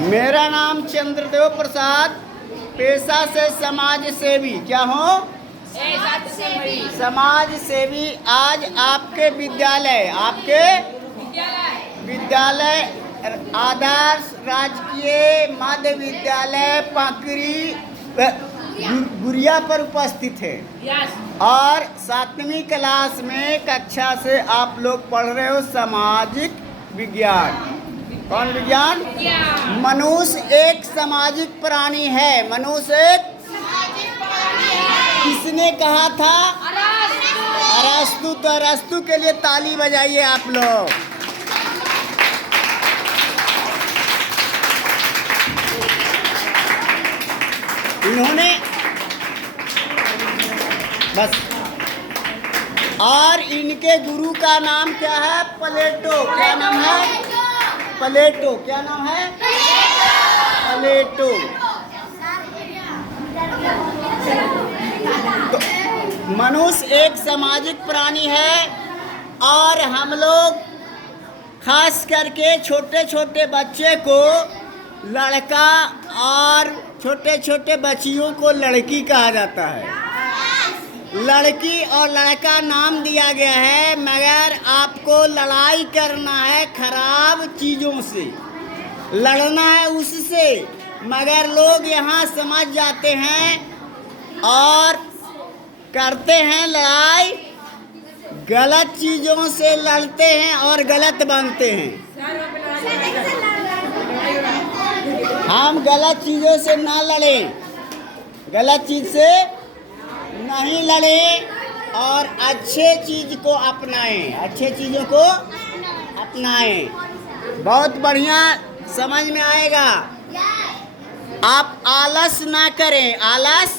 मेरा नाम चंद्रदेव प्रसाद, पेशा से समाज सेवी। क्या हो? समाज सेवी। आज आपके विद्यालय आदर्श राजकीय मध्य विद्यालय पाकरी गुरिया पर उपस्थित है। और 7वीं क्लास में कक्षा से आप लोग पढ़ रहे हो सामाजिक विज्ञान। कौन विज्ञान? मनुष्य एक सामाजिक प्राणी है। मनुष्य एक किसने कहा था? अरस्तु। तो अरस्तु के लिए ताली बजाइए आप लोग। इन्होंने बस। और इनके गुरु का नाम क्या है? प्लेटो। क्या नाम है? प्लेटो। क्या नाम है? प्लेटो। तो मनुष्य एक सामाजिक प्राणी है और हम लोग खास करके छोटे छोटे बच्चे को लड़का और छोटे छोटे बच्चियों को लड़की कहा जाता है। लड़की और लड़का नाम दिया गया है, मगर आपको लड़ाई करना है खराब चीज़ों से, लड़ना है उससे। मगर लोग यहाँ समझ जाते हैं और करते हैं लड़ाई, गलत चीज़ों से लड़ते हैं और गलत बनते हैं। हम गलत चीज़ों से ना लड़ें, गलत चीज़ से नहीं लड़ें और अच्छे चीज़ को अपनाएं, अच्छे चीज़ों को अपनाएं। बहुत बढ़िया समझ में आएगा। आप आलस ना करें। आलस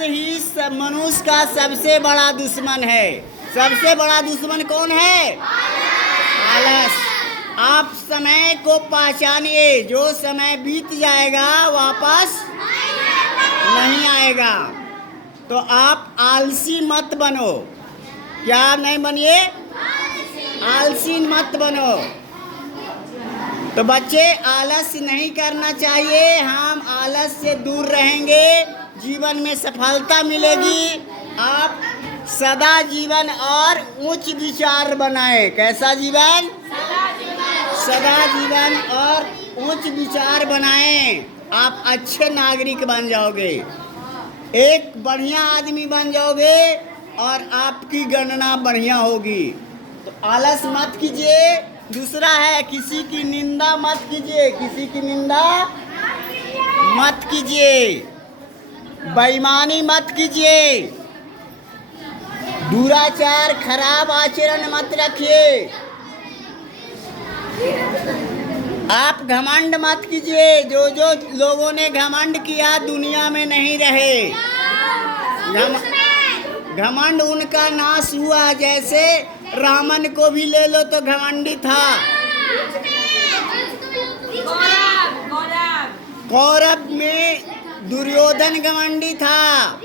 ही मनुष्य का सबसे बड़ा दुश्मन है। सबसे बड़ा दुश्मन कौन है? आलस। आप समय को पहचानिए। जो समय बीत जाएगा वापस नहीं आएगा। तो आप आलसी मत बनो। क्या नहीं बनिए? आलसी मत बनो। तो बच्चे आलस नहीं करना चाहिए। हम आलस से दूर रहेंगे, जीवन में सफलता मिलेगी। आप सदा जीवन और उच्च विचार बनाएं। कैसा जीवन? सदा जीवन और उच्च विचार बनाएं। आप अच्छे नागरिक बन जाओगे, एक बढ़िया आदमी बन जाओगे और आपकी गणना बढ़िया होगी। तो आलस मत कीजिए। दूसरा है, किसी की निंदा मत कीजिए। किसी की निंदा मत कीजिए। बेईमानी मत कीजिए। दुराचार, खराब आचरण मत रखिए। आप घमंड मत कीजिए। जो लोगों ने घमंड किया दुनिया में नहीं रहे। घमंड उनका नाश हुआ। जैसे रावण को भी ले लो तो घमंडी था। कौरव में दुर्योधन घमंडी था,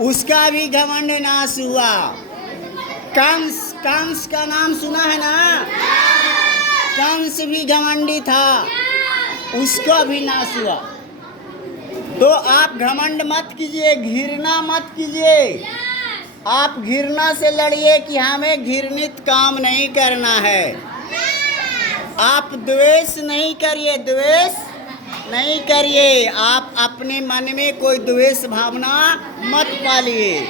उसका भी घमंड नाश हुआ। कंस का नाम सुना है ना? कंस भी घमंडी था, उसका भी नाश हुआ। तो आप घमंड मत कीजिए, घृणा मत कीजिए। आप घृणा से लड़िए कि हमें घृणित काम नहीं करना है। आप द्वेष नहीं करिए, द्वेष नहीं करिए। आप अपने मन में कोई द्वेष भावना मत पालिए।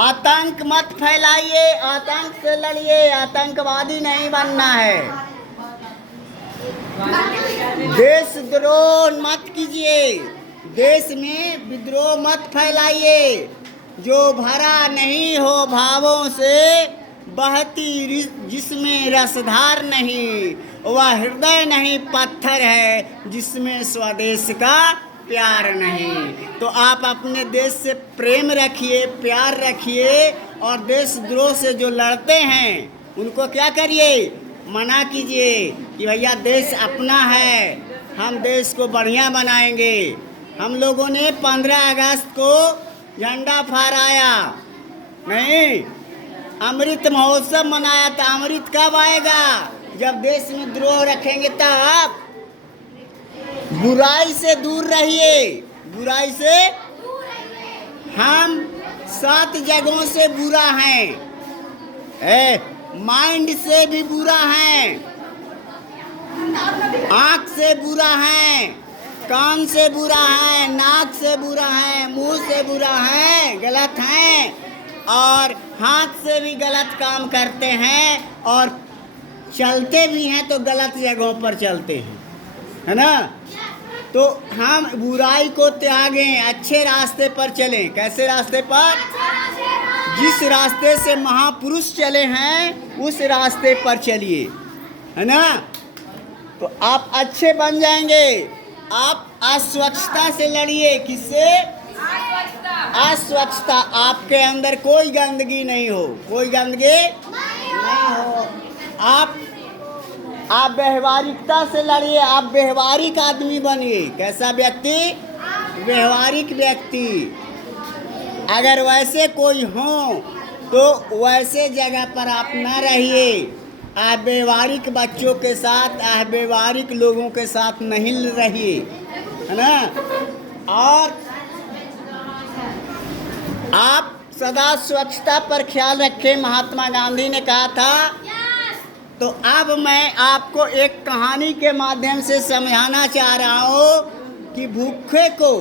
आतंक मत फैलाइए, आतंक से लड़िए। आतंकवादी नहीं बनना है। देशद्रोह मत कीजिए, देश में विद्रोह मत फैलाइए। जो भरा नहीं हो भावों से बहती जिसमें रसधार नहीं, वह हृदय नहीं पत्थर है जिसमें स्वदेश का प्यार नहीं। तो आप अपने देश से प्रेम रखिए, प्यार रखिए। और देशद्रोह से जो लड़ते हैं उनको क्या करिए? मना कीजिए कि भैया देश अपना है, हम देश को बढ़िया बनाएंगे। हम लोगों ने 15 अगस्त को झंडा फहराया नहीं? अमृत महोत्सव मनाया था। अमृत कब आएगा? जब देश में द्रोह रखेंगे तब। बुराई से दूर रहिए, बुराई से। हम 7 जगहों से बुरा हैं। माइंड से भी बुरा हैं, आँख से बुरा हैं, कान से बुरा है, नाक से बुरा है, मुंह से बुरा है, गलत हैं, और हाथ से भी गलत काम करते हैं, और चलते भी हैं तो गलत जगहों पर चलते हैं, है ना। तो हम बुराई को त्यागें, अच्छे रास्ते पर चलें। कैसे रास्ते पर? जिस रास्ते से महापुरुष चले हैं उस रास्ते पर चलिए, है ना। तो आप अच्छे बन जाएंगे। आप अस्वच्छता से लड़िए। किससे? अस्वच्छता। आपके अंदर कोई गंदगी नहीं हो, कोई गंदगी नहीं हो। आप व्यवहारिकता से लड़िए। आप व्यवहारिक आदमी बनिए। कैसा व्यक्ति? व्यवहारिक व्यक्ति। अगर वैसे कोई हो तो वैसे जगह पर आप न रहिए। अव्यवहारिक बच्चों के साथ, अव्यवहारिक लोगों के साथ नहीं रहिए, है ना। और आप सदा स्वच्छता पर ख्याल रखें। महात्मा गांधी ने कहा था। तो अब मैं आपको एक कहानी के माध्यम से समझाना चाह रहा हूँ कि भूखे को,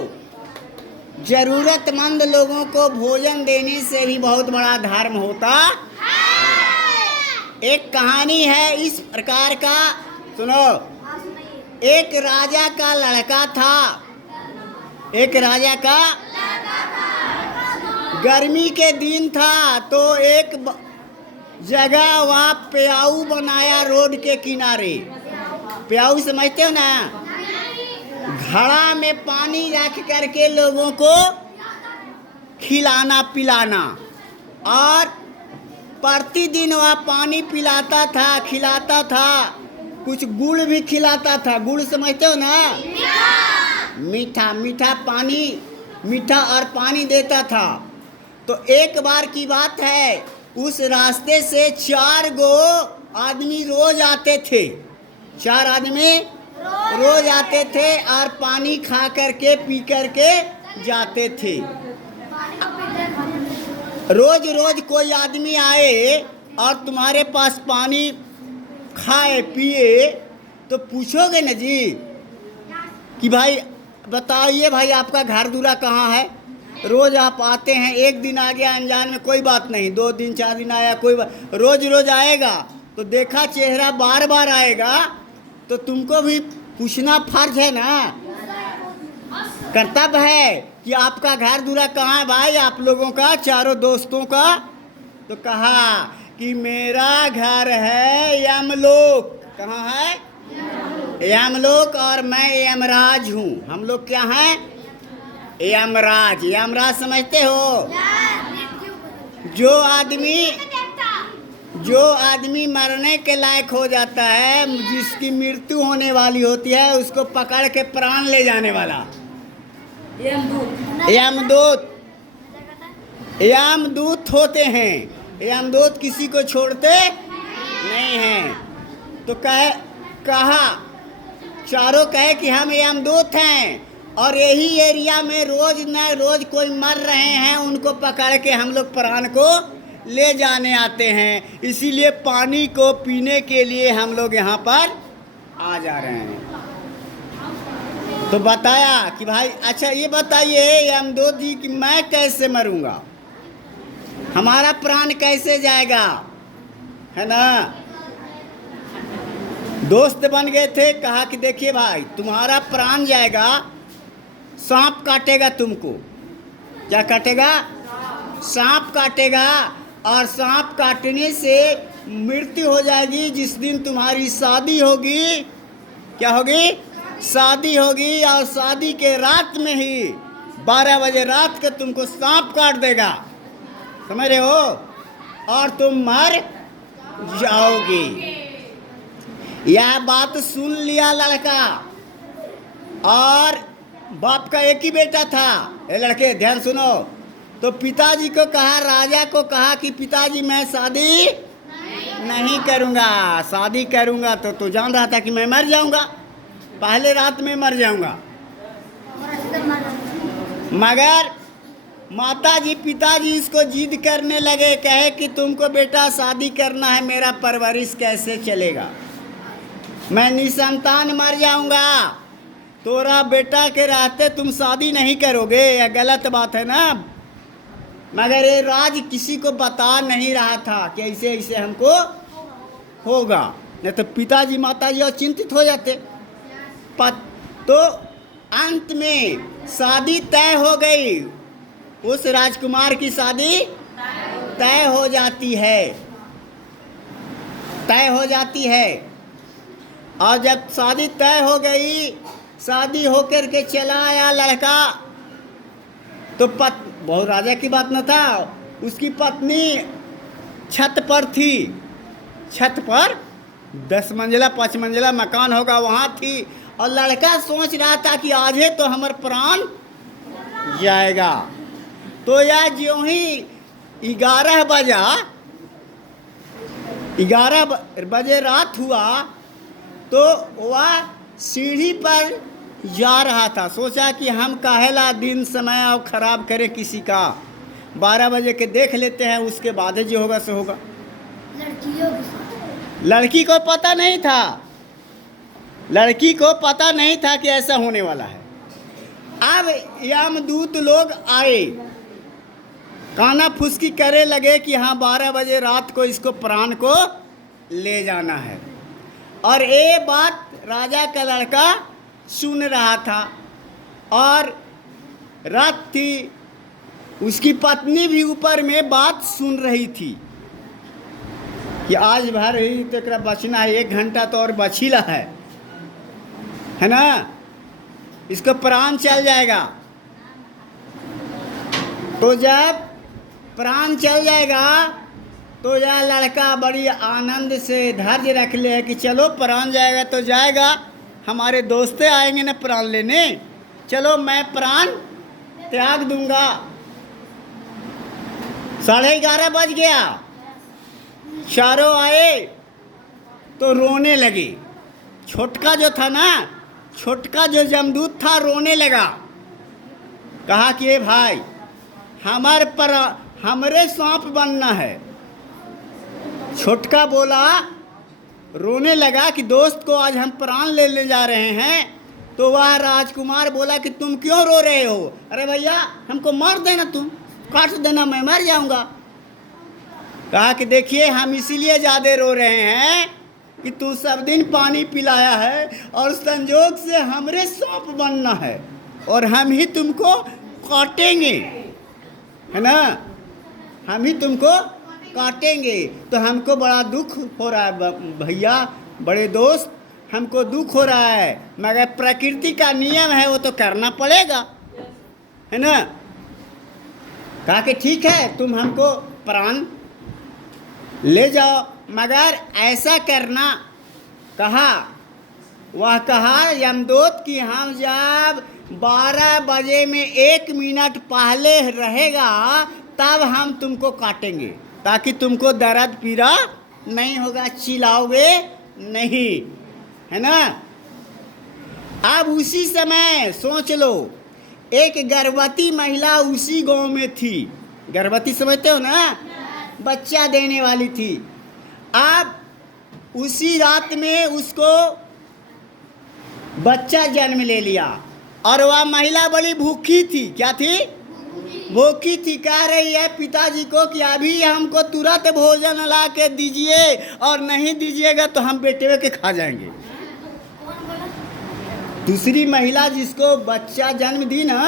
जरूरतमंद लोगों को भोजन देने से भी बहुत बड़ा धर्म होता है। एक कहानी है इस प्रकार का, सुनो। एक राजा का लड़का था। एक राजा का गर्मी के दिन था तो एक जगह वहाँ प्याऊ बनाया रोड के किनारे। प्याऊ समझते हो ना? घड़ा में पानी रख करके लोगों को खिलाना पिलाना, और प्रतिदिन वह पानी पिलाता था, खिलाता था। कुछ गुड़ भी खिलाता था। गुड़ समझते हो ना? मीठा मीठा पानी, मीठा और पानी देता था। तो एक बार की बात है, उस रास्ते से 4 गो आदमी रोज आते थे। 4 आदमी रोज आते थे और पानी खा करके पी करके जाते थे। रोज रोज कोई आदमी आए और तुम्हारे पास पानी खाए पिए तो पूछोगे न जी कि भाई बताइए भाई आपका घर दूरा कहाँ है। रोज आप आते हैं, एक दिन आ गया अनजान में कोई बात नहीं, 2 दिन 4 दिन आया कोई बात, रोज रोज आएगा तो देखा चेहरा बार बार आएगा तो तुमको भी पूछना फर्ज है ना, कर्तव्य है कि आपका घर दूरा कहाँ है भाई आप लोगों का, चारों दोस्तों का। तो कहा कि मेरा घर है यमलोक। कहाँ है? यमलोक, और मैं यमराज हूँ। हम लोग क्या हैं? यमराज। यमराज समझते हो? जो आदमी मरने के लायक हो जाता है, जिसकी मृत्यु होने वाली होती है, उसको पकड़ के प्राण ले जाने वाला यमदूत। यमदूत होते हैं। यमदूत किसी को छोड़ते नहीं हैं। तो कहा चारों कहे कि हम यमदूत हैं और यही एरिया में रोज न रोज कोई मर रहे हैं, उनको पकड़ के हम लोग प्राण को ले जाने आते हैं, इसीलिए पानी को पीने के लिए हम लोग यहाँ पर आ जा रहे हैं। तो बताया कि भाई अच्छा ये बताइए यमदूत जी कि मैं कैसे मरूंगा, हमारा प्राण कैसे जाएगा, है ना। दोस्त बन गए थे। कहा कि देखिए भाई तुम्हारा प्राण जाएगा, सांप काटेगा तुमको। क्या काटेगा? सांप काटेगा, और सांप काटने से मृत्यु हो जाएगी। जिस दिन तुम्हारी शादी होगी, क्या होगी? शादी होगी, और शादी के रात में ही 12 बजे रात को तुमको सांप काट देगा, समझ रहे हो, और तुम मर जाओगे। यह बात सुन लिया लड़का, और बाप का एक ही बेटा था। ये लड़के ध्यान सुनो, तो पिताजी को कहा, राजा को कहा कि पिताजी मैं शादी नहीं करूँगा, शादी करूँगा तो जान रहा था कि मैं मर जाऊँगा, पहले रात में मर जाऊँगा। मगर माताजी पिताजी इसको जिद करने लगे, कहे कि तुमको बेटा शादी करना है, मेरा परवरिश कैसे चलेगा, मैं निसंतान मर जाऊँगा, तोरा बेटा के रहते तुम शादी नहीं करोगे, यह गलत बात है ना। मगर ये राज किसी को बता नहीं रहा था कि ऐसे ऐसे हमको होगा, नहीं तो पिताजी माताजी और चिंतित हो जाते। तो अंत में शादी तय हो गई, उस राजकुमार की शादी तय हो जाती है, तय हो जाती है। और जब शादी तय हो गई, शादी होकर के चला आया लड़का, तो बहुत राजा की बात न था, उसकी पत्नी छत पर थी, छत पर 10 मंजिला 5 मंजिला मकान होगा वहाँ थी, और लड़का सोच रहा था कि आज है तो हमार प्राण जाएगा। तो यह ज्यों ही 11 बजे रात हुआ, तो वह सीढ़ी पर जा रहा था, सोचा कि हम काहेला दिन समय और ख़राब करें किसी का, 12 बजे के देख लेते हैं, उसके बाद जो होगा सो होगा। लड़की को पता नहीं था, लड़की को पता नहीं था कि ऐसा होने वाला है। अब यमदूत लोग आए, काना फुसकी करे लगे कि हाँ 12 बजे रात को इसको प्राण को ले जाना है। और ये बात राजा का लड़का सुन रहा था, और रात थी, उसकी पत्नी भी ऊपर में बात सुन रही थी कि आज भर ही तो एकरा बचना है, 1 घंटा तो और बचिला है ना, इसको प्राण चल जाएगा। तो जब प्राण चल जाएगा तो यह लड़का बड़ी आनंद से धैर्य रख ले कि चलो प्राण जाएगा तो जाएगा, हमारे दोस्तें आएंगे ना प्राण लेने, चलो मैं प्राण त्याग दूंगा। 11:30 बज गया, चारों आए तो रोने लगे। छोटका जो था ना, छोटका जो जमदूत था रोने लगा, कहा कि ए भाई हमरे सांप बनना है। छोटका बोला, रोने लगा कि दोस्त को आज हम प्राण ले जा रहे हैं। तो वह राजकुमार बोला कि तुम क्यों रो रहे हो, अरे भैया हमको मार देना, तुम काट देना, मैं मर जाऊंगा। कहा कि देखिए हम इसीलिए ज़्यादा रो रहे हैं कि तू सब दिन पानी पिलाया है और संजोग से हमरे सांप बनना है और हम ही तुमको काटेंगे, है ना, हम ही तुमको काटेंगे। तो हमको बड़ा दुख हो रहा है भैया, बड़े दोस्त, हमको दुख हो रहा है, मगर प्रकृति का नियम है वो तो करना पड़ेगा, है ना। कहा कि ठीक है तुम हमको प्राण ले जाओ, मगर ऐसा करना। वह कहा यमदूत कि हम जब 12 बजे में 1 मिनट पहले रहेगा तब हम तुमको काटेंगे, ताकि तुमको दर्द पीड़ा नहीं होगा, चिल्लाओगे नहीं, है ना। अब उसी समय सोच लो, एक गर्भवती महिला उसी गांव में थी, गर्भवती समझते हो ना, बच्चा देने वाली थी। अब उसी रात में उसको बच्चा जन्म ले लिया, और वह महिला बड़ी भूखी थी। क्या थी? भूखी थी। कह रही है पिताजी को कि अभी हमको तुरंत भोजन ला के दीजिए, और नहीं दीजिएगा तो हम बेटे के खा जाएंगे। दूसरी महिला जिसको बच्चा जन्म दी ना,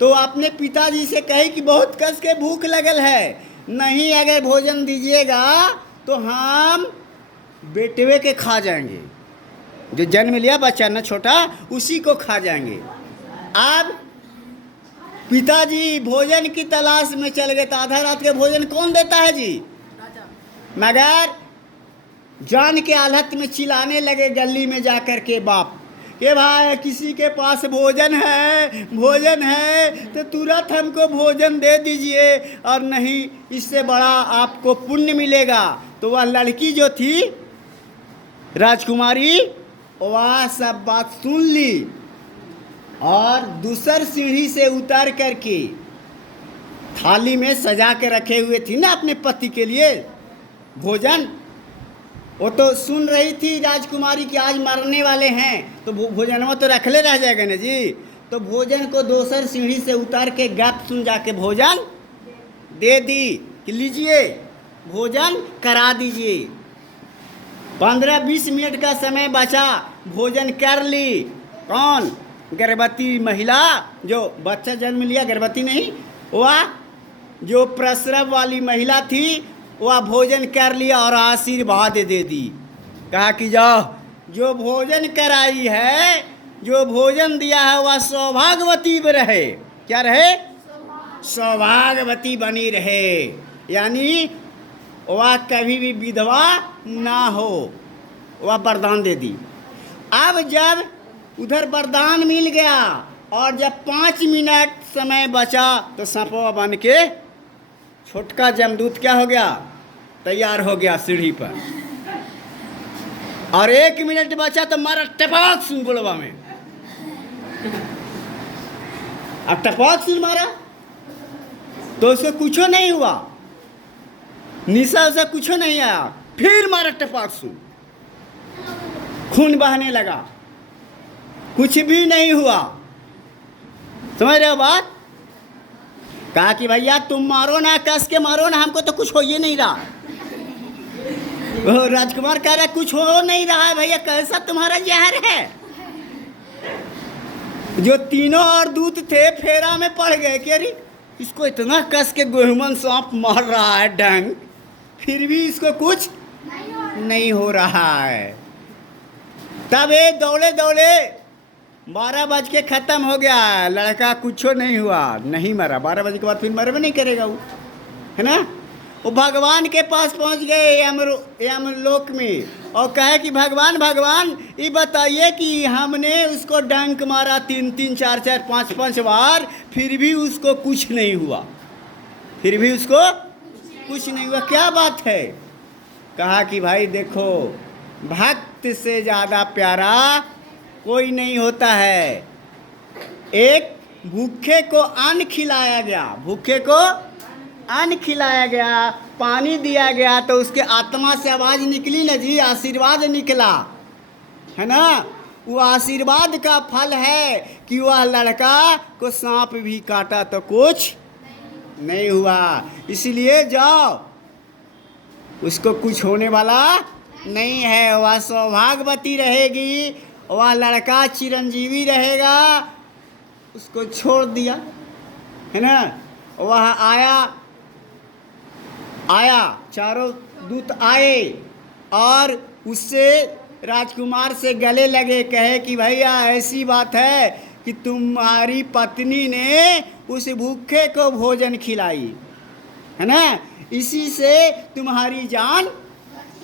तो अपने पिताजी से कही कि बहुत कस के भूख लगल है, नहीं अगर भोजन दीजिएगा तो हम बेटे के खा जाएंगे, जो जन्म लिया बच्चा ना छोटा उसी को खा जाएंगे। अब पिताजी भोजन की तलाश में चल गए, तो आधा रात के भोजन कौन देता है जी? मगर जान के हालत में चिल्लाने लगे गली में जाकर के बाप कि भाई किसी के पास भोजन है तो तुरंत हमको भोजन दे दीजिए, और नहीं इससे बड़ा आपको पुण्य मिलेगा। तो वह लड़की जो थी राजकुमारी, वह सब बात सुन ली और दूसर सीढ़ी से उतर करके थाली में सजा के रखे हुए थी ना अपने पति के लिए भोजन, वो तो सुन रही थी राजकुमारी कि आज मरने वाले हैं, तो भोजन में तो रखले रह जाएगा ना जी। तो भोजन को दूसर सीढ़ी से उतर के गप सुन जाके भोजन दे दी कि लीजिए भोजन करा दीजिए। 15-20 मिनट का समय बचा, भोजन कर ली। कौन? गर्भवती महिला जो बच्चा जन्म लिया, गर्भवती नहीं, वह जो प्रसव वाली महिला थी, वह भोजन कर लिया और आशीर्वाद दे दी। कहा कि जाओ, जो भोजन कराई है, जो भोजन दिया है, वह सौभाग्यवती रहे। क्या रहे? सौभाग्यवती बनी रहे, यानी वह कभी भी विधवा ना हो, वह वरदान दे दी। अब जब उधर वरदान मिल गया और जब 5 मिनट समय बचा तो सांपवा बन के छोटका जमदूत क्या हो गया? तैयार हो गया सीढ़ी पर। और 1 मिनट बचा तो मारा टपाक सुन बोलवा में, अब टपाक सुन मारा तो उसे कुछ नहीं हुआ, निशा उसे कुछ नहीं आया। फिर मारा टपाक सुन, खून बहने लगा, कुछ भी नहीं हुआ। समझ रहे हो बात? कहा कि भैया तुम मारो ना, कस के मारो ना, हमको तो कुछ हो ही नहीं रहा। वो राजकुमार कह रहा कुछ हो नहीं रहा है भैया, कैसा तुम्हारा जहर है? जो तीनों और दूत थे फेरा में पड़ गए कि अरे इसको इतना कस के गोहुमन सांप मार रहा है डंक, फिर भी इसको कुछ नहीं हो रहा है। तब ये दौड़े 12 बज के ख़त्म हो गया, लड़का कुछ नहीं हुआ, नहीं मरा। 12 बजे के बाद फिर मरबे नहीं करेगा वो, है ना। वो भगवान के पास पहुंच गए यमलोक में और कहे कि भगवान ये बताइए कि हमने उसको डंक मारा 3-3, 4-4, 5-5 बार, फिर भी उसको कुछ नहीं हुआ, फिर भी उसको कुछ नहीं हुआ, क्या बात है? कहा कि भाई देखो, भक्त से ज़्यादा प्यारा कोई नहीं होता है। एक भूखे को अन्न खिलाया गया, भूखे को अन्न खिलाया गया, पानी दिया गया, तो उसके आत्मा से आवाज़ निकली ना जी, आशीर्वाद निकला, है ना। वो आशीर्वाद का फल है कि वह लड़का को सांप भी काटा तो कुछ नहीं हुआ। इसलिए जाओ, उसको कुछ होने वाला नहीं है, वह सौभाग्यवती रहेगी, वह लड़का चिरंजीवी रहेगा। उसको छोड़ दिया, है ना। वह आया, चारों दूत आए और उससे राजकुमार से गले लगे, कहे कि भैया ऐसी बात है कि तुम्हारी पत्नी ने उस भूखे को भोजन खिलाई, है ना, इसी से तुम्हारी जान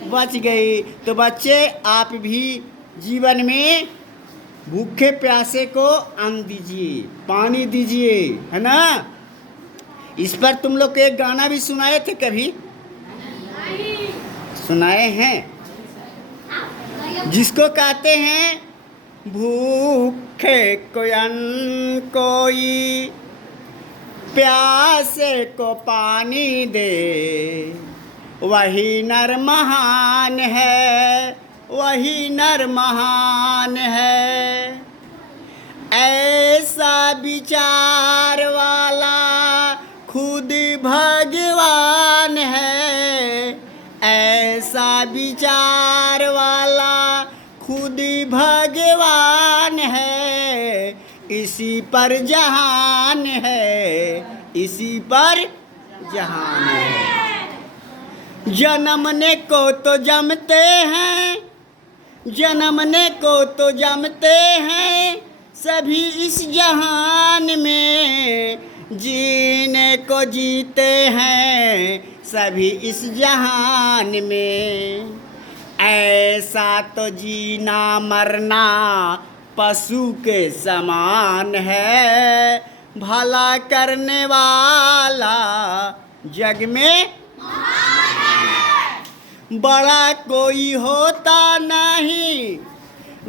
बच गई। तो बच्चे, आप भी जीवन में भूखे प्यासे को अन्न दीजिए, पानी दीजिए, है ना। इस पर तुम लोग को एक गाना भी सुनाए थे, कभी सुनाए हैं, जिसको कहते हैं भूखे को अन्न कोई, प्यासे को पानी दे, वही नर महान है, वही नर महान है। ऐसा विचार वाला खुद भगवान है, ऐसा विचार वाला खुद भगवान है, इसी पर जहान है, इसी पर जहान है। जन्मने को तो जमते हैं, जन्मने को तो जमते हैं, सभी इस जहान में, जीने को जीते हैं सभी इस जहान में। ऐसा तो जीना मरना पशु के समान है, भला करने वाला जग में बड़ा कोई होता नहीं,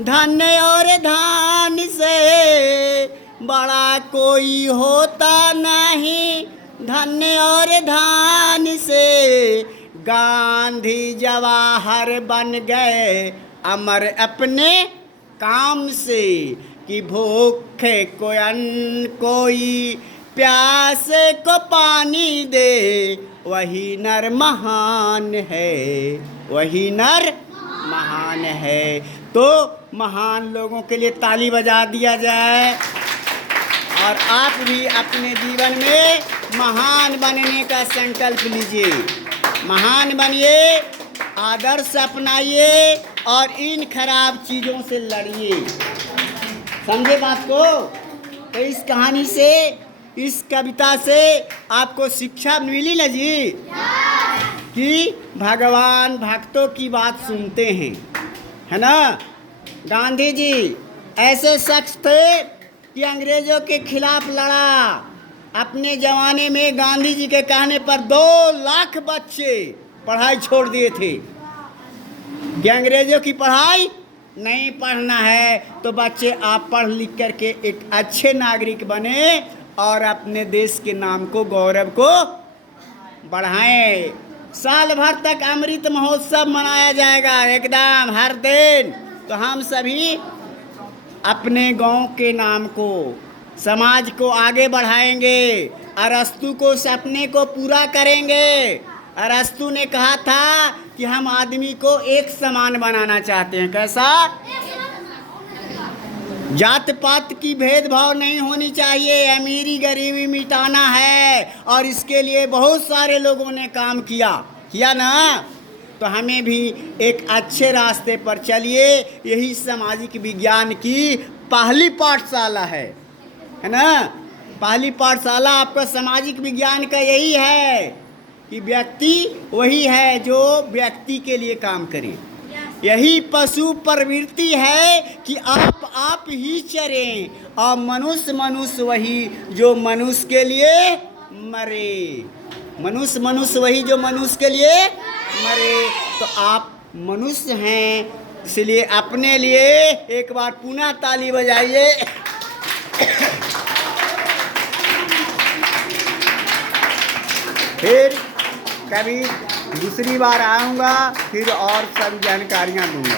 धन्य और धान से बड़ा कोई होता नहीं, धन्य और धान से। गांधी जवाहर बन गए अमर अपने काम से, कि भूखे को अन्न कोई प्यासे को पानी दे, वही नर महान है, वही नर महान है। तो महान लोगों के लिए ताली बजा दिया जाए। और आप भी अपने जीवन में महान बनने का संकल्प लीजिए, महान बनिए, आदर्श अपनाइए और इन खराब चीज़ों से लड़िए। समझे बात को? तो इस कहानी से, इस कविता से आपको शिक्षा मिली ना जी, कि भगवान भक्तों की बात सुनते हैं, है ना। गांधी जी ऐसे शख्स थे कि अंग्रेज़ों के खिलाफ लड़ा। अपने ज़माने में गांधी जी के कहने पर 2 लाख बच्चे पढ़ाई छोड़ दिए थे कि अंग्रेज़ों की पढ़ाई नहीं पढ़ना है। तो बच्चे आप पढ़ लिख करके एक अच्छे नागरिक बने और अपने देश के नाम को, गौरव को बढ़ाएं। साल भर तक अमृत महोत्सव मनाया जाएगा, एकदम हर दिन। तो हम सभी अपने गांव के नाम को, समाज को आगे बढ़ाएंगे। अरस्तु को सपने को पूरा करेंगे। अरस्तु ने कहा था कि हम आदमी को एक समान बनाना चाहते हैं। कैसा? जात पात की भेदभाव नहीं होनी चाहिए, अमीरी गरीबी मिटाना है। और इसके लिए बहुत सारे लोगों ने काम किया ना। तो हमें भी एक अच्छे रास्ते पर चलिए। यही सामाजिक विज्ञान की पहली पाठशाला है ना। पहली पाठशाला आपका सामाजिक विज्ञान का यही है कि व्यक्ति वही है जो व्यक्ति के लिए काम करे। यही पशु प्रवृत्ति है कि आप ही चरें, और मनुष्य वही जो मनुष्य के लिए मरे। मनुष्य वही जो मनुष्य के लिए मरे। तो आप मनुष्य हैं, इसलिए अपने लिए एक बार पुनः ताली बजाइए। फिर कभी दूसरी बार आऊँगा, फिर और सब जानकारियाँ दूँगा।